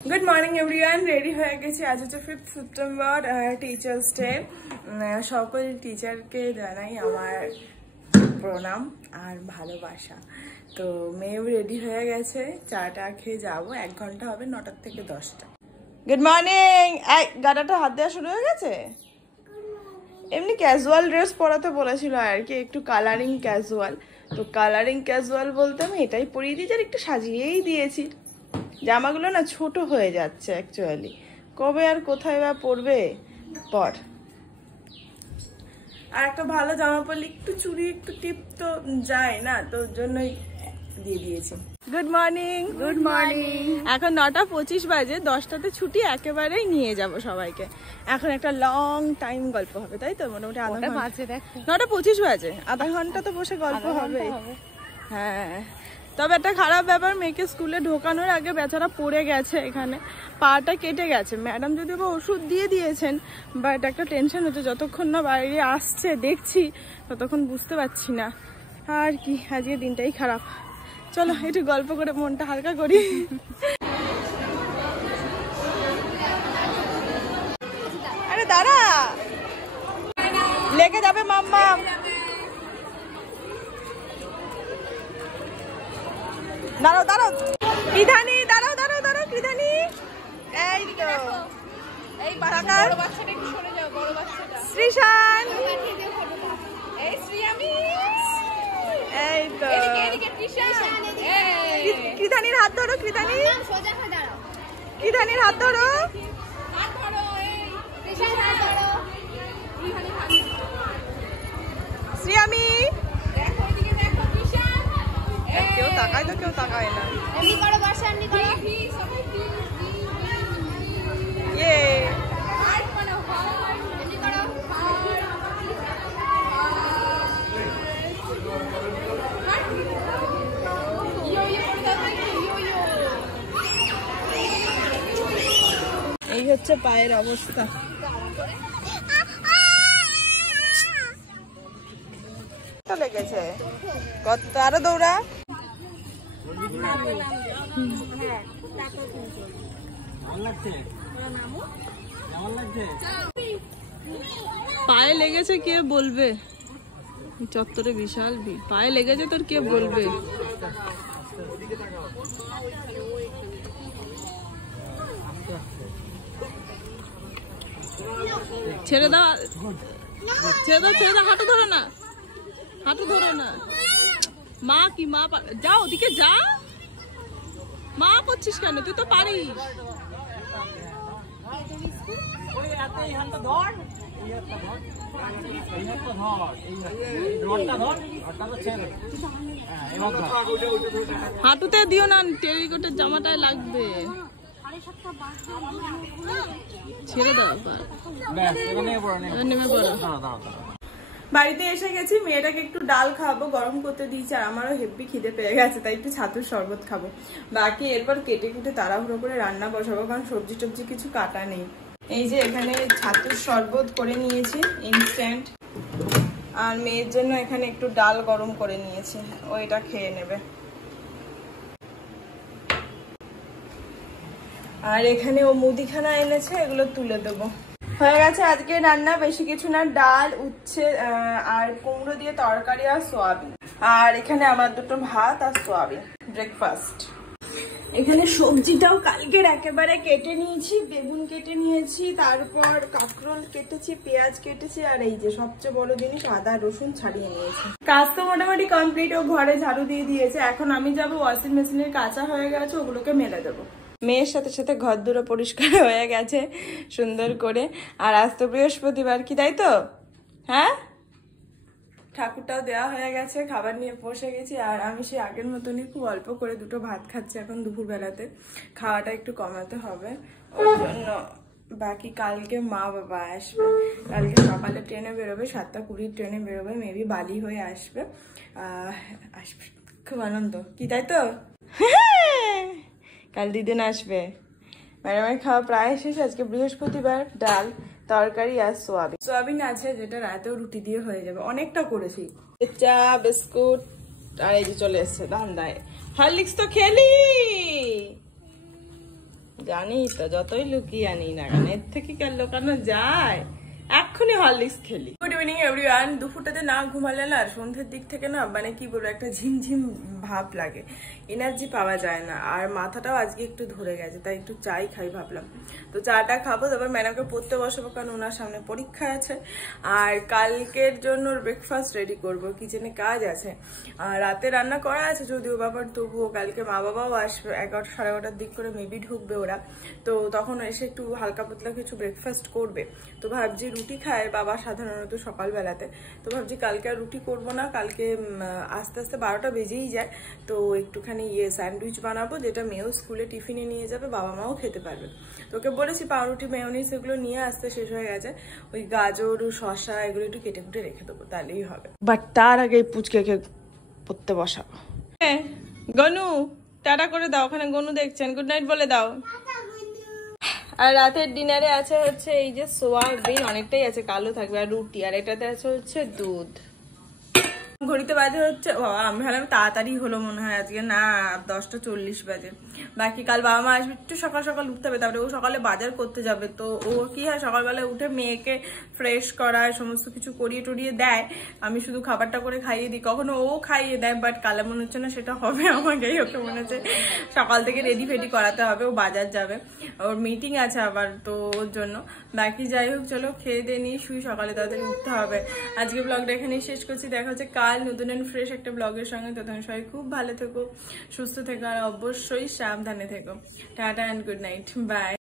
Good morning everyone ready हो गेছি आज হচ্ছে 5th সেপ্টেম্বর টিচার্স ডে সকল টিচারকে জানাই আমার প্রণাম আর ভালোবাসা। তো মেয়েও রেডি হয়ে গেছে, চাটা খেয়ে যাবো, 1 ঘন্টা হবে 9টা থেকে 10টা। Good morning. এই গাটাটা হাত দেওয়া শুরু হয়ে গেছে। এমনি ক্যাজুয়াল ড্রেস পরাতে বলেছিল আর কি, একটু কালারিং ক্যাজুয়াল। তো কালারিং ক্যাজুয়াল বলতে আমি এটাই পরিয়ে দিয়েছি আর একটু সাজিয়েই দিয়েছি। জামাগুলো না ছোট হয়ে যাচ্ছে অ্যাকচুয়ালি, কবে আর কোথায় বা পরবে পর। আর একটা ভালো জামা পরলে একটু চুড়ি একটু টিপ তো যায় না, তো ওর জন্যই দিয়ে দিয়েছি। Good morning. Good morning. এখন 9টা 25 বাজে, 10টাতে ছুটি, একেবারেই নিয়ে যাব সবাইকে। এখন একটা লং টাইম গল্প হবে, তাই তো? মোটামুটি আধা ঘন্টা। 9টা 25 বাজে, আধা ঘন্টা তো বসে গল্প হবে। হ্যাঁ, তবে একটা খারাপ ব্যাপার, মেয়েকে স্কুলে ঢোকানোর আগে বেচারা পড়ে গেছে, এখানে পাটা কেটে গেছে। ম্যাডাম যদি বা ওষুধ দিয়ে দিয়েছেন, বাট একটা টেনশন হচ্ছে, যতক্ষণ না বাইরে আসছে দেখছি ততক্ষণ বুঝতে পারছি না। আর কি, আজকে দিনটাই খারাপ। চলো একটু গল্প করে মনটা হালকা করি। আরে দাঁড়া, লেগে যাবে মাম্মা। দাঁড়াও দাঁড়াও কৃধানি, দাঁড়াও দাঁড়াও দাঁড়াও কৃধানি। এই তো এই বাচ্চাটা, বড় বাচ্চাটা একটু সরে যাও, বড় বাচ্চাটা। শ্রীশান, এই শ্রীয়ামি, এই তো এদিকে এদিকে কৃষান। কৃধানির হাত ধরো, কৃধানি সোজা হয়ে দাঁড়াও, কৃধানির হাত ধরো, হাত ধরো, এই কৃষান হাত ধরো, কৃধানির হাত ধরো। শ্রীয়ামি দেখো, এদিকে দেখো কৃষান। কেউ তাকায় তো কেউ তাকায় না। এমনি করো বর্ষা, এমনি করো। ইয়ে হার্ট বানাও, হার্ট এমনি করো, হার্ট ইয়ো ইয়ো করে দাও, ইয়ো ইয়ো। এই হচ্ছে পায়ের অবস্থা। লেগেছে কত, আরো দৌড়া। পায়ে লেগেছে কে বলবে? চত্বরে বিশাল ভিড়, পায়ে লেগেছে তোর, কে বলবে? ছেড়ে দাও, ছেড়ে দাও, ছেড়ে দাও, হাঁটু ধরো না, হাঁটু ধরো না। মা কি মা, যা ওদিকে যা, মা করছিস কেন? তুই তো পারিস। হাঁটুতে দিও না, টেরিকটের জামাটায় লাগবে। ছেড়ে দাও, নেমে পড়ো। বাড়িতে এসে গেছি, মেয়েটাকে একটু ডাল খাবো, গরম করতে দিয়েছি, আর আমারও হেভি খিদে পেয়ে গেছে, তাই একটু ছাতুর শরবত খাবো। বাকি এরপর কেটে কুটে তাড়াহুড়ো করে রান্না বসাবো, কারণ সবজি টবজি কিছু কাটা নেই। এই যে এখানে ছাতুর শরবত করে নিয়েছি ইনস্ট্যান্ট, আর মেয়ের জন্য এখানে একটু ডাল গরম করে নিয়েছি, ও এটা খেয়ে নেবে। আর এখানে ও মুদিখানা এনেছে, এগুলো তুলে দেবো। হয়ে গেছে আজকে রান্না, বেশি কিছু না, ডাল, উচ্ছে আর কুমড়ো দিয়ে তরকারি আর সোয়াবিন। আর এখানে আমার দুটো ভাত আর সোয়াবিন, ব্রেকফাস্ট। এখানে সবজিটাও কালকের একেবারে কেটে নিয়েছি, বেগুন কেটে নিয়েছি, তারপর কাঁকরোল কেটেছি, পেঁয়াজ কেটেছি, আর এই যে সবচেয়ে বড় জিনিস আদা রসুন ছাড়িয়ে নিয়েছি। কাজ তো মোটামুটি কমপ্লিট, ও ঘরে ঝাড়ু দিয়ে দিয়েছে। এখন আমি যাবো, ওয়াশিং মেশিনের কাঁচা হয়ে গেছে, ওগুলোকে মেলে দেবো। মেয়ের সাথে সাথে ঘর দুটো পরিষ্কার হয়ে গেছে সুন্দর করে। আর আজ তো বৃহস্পতিবার, কি তাই তো? হ্যাঁ, ঠাকুরটাও দেওয়া হয়ে গেছে, খাবার নিয়ে বসে গেছি। আর আমি সেই আগের মতনই খুব অল্প করে দুটো ভাত খাচ্ছি এখন দুপুর বেলাতে, খাওয়াটা একটু কমাতে হবে ওর জন্য। বাকি কালকে মা বাবা আসবে, কালকে সকালে ট্রেনে বেরোবে, 7:20 ট্রেনে বেরোবে, মেবি বালি হয়ে আসবে। আসবে, খুব আনন্দ, কি তাই তো? কাল দিদিন আসবে। ম্যাডামের খাওয়া প্রায় শেষ। আজকে বৃহস্পতিবার, ডাল, তরকারি আর সোয়াবিন। সোয়াবিন আছে যেটা রাতেও রুটি দিয়ে হয়ে যাবে, অনেকটা করেছি। চা, বিস্কুট, আর এই যে চলে এসছে ধান্দায়। হরলিক্স তো খেলি, জানি তো, যতই লুকিয়ে আনি না কেন এর থেকে কি আর লুকানো যায়। এক্ষুনি হরলিক্স খেলি। Good evening everyone. দুপুরটাতে না ঘুমালে না সন্ধ্যের দিক থেকে না মানে কি বলবো একটা ঝিমঝিম ভাব লাগে, এনার্জি পাওয়া যায় না, আর মাথাটাও আজকে একটু ধরে গেছে, তাই একটু চাই খাই ভাবলাম। তো চাটা খাবো, তারপর ম্যাডামকে পড়তে বসাবো কারণ ওনার সামনে পরীক্ষা আছে, আর কালকের জন্য ব্রেকফাস্ট রেডি করব, কিচেনে কাজ আছে, আর রাতে রান্না করা আছে যদিও ব্যাপার, তবুও কালকে মা বাবাও আসবে 11 সাড়ে 11টার দিক করে মেবি ঢুকবে ওরা, তো তখন এসে একটু হালকা পাতলা কিছু ব্রেকফাস্ট করবে। তো ভাবছি রুটি খায় বাবা সাধারণত সকালবেলাতে, তো ভাবছি কালকে আর রুটি করবো না, কালকে আস্তে আস্তে 12টা বেজেই যায়, তো একটুখানি স্যান্ডউইচ বানাবো যেটা মেয়েও স্কুলে টিফিনে নিয়ে যাবে, বাবা মাও খেতে পারবে। তোকে বলেছি পাউরুটি মেয়োনিজ এগুলো নিয়ে আসতে, শেষ হয়ে গেছে, ওই গাজর শসা এগুলো একটু কেটে কুটে রেখে দেবো, তাহলেই হবে। বাট তার আগে পুচকে পড়তে বসাবো। হ্যাঁ গনু টাটা করে দাও, ওখানে গনু দেখছেন, গুড নাইট বলে দাও। আর রাতের ডিনারে আছে হচ্ছে এই যে সোয়াবিন, অনেকটাই আছে, কালো থাকবে, আর রুটি, আর এটাতে আছে হচ্ছে দুধ। ঘড়িতে বাজে হচ্ছে, আমি ভাবলাম তাড়াতাড়ি হলো মনে হয় আজকে, না 10টা 40 বাজে। বাকি কাল বাবা মা আসবে, একটু সকাল সকাল উঠতে হবে, তারপরে ও সকালে বাজার করতে যাবে, তো ও কি হয় সকালবেলা উঠে মেয়েকে ফ্রেশ করায়, সমস্ত কিছু করিয়ে টরিয়ে দেয়, আমি শুধু খাবারটা করে খাইয়ে দিই, কখনো ও খাইয়ে দেয়, বাট কালে মনে হচ্ছে না সেটা হবে আমাকেই, ওকে মনে হচ্ছে সকাল থেকে রেডি ফেডি করাতে হবে, ও বাজার যাবে, ওর মিটিং আছে আবার, তো ওর জন্য। বাকি যাই হোক চলো খেয়ে দিয়ে নিয়ে শুই, সকালে তাড়াতাড়ি উঠতে হবে। আজকে ব্লগটা এখানেই শেষ করছি, দেখা হচ্ছে কাল নতুন এন্ড ফ্রেশ একটা ব্লগের সঙ্গে। তখন সবাই খুব ভালো থেকো, সুস্থ থেকো, আর অবশ্যই সাবধানে থেকো। Tata and good night, by.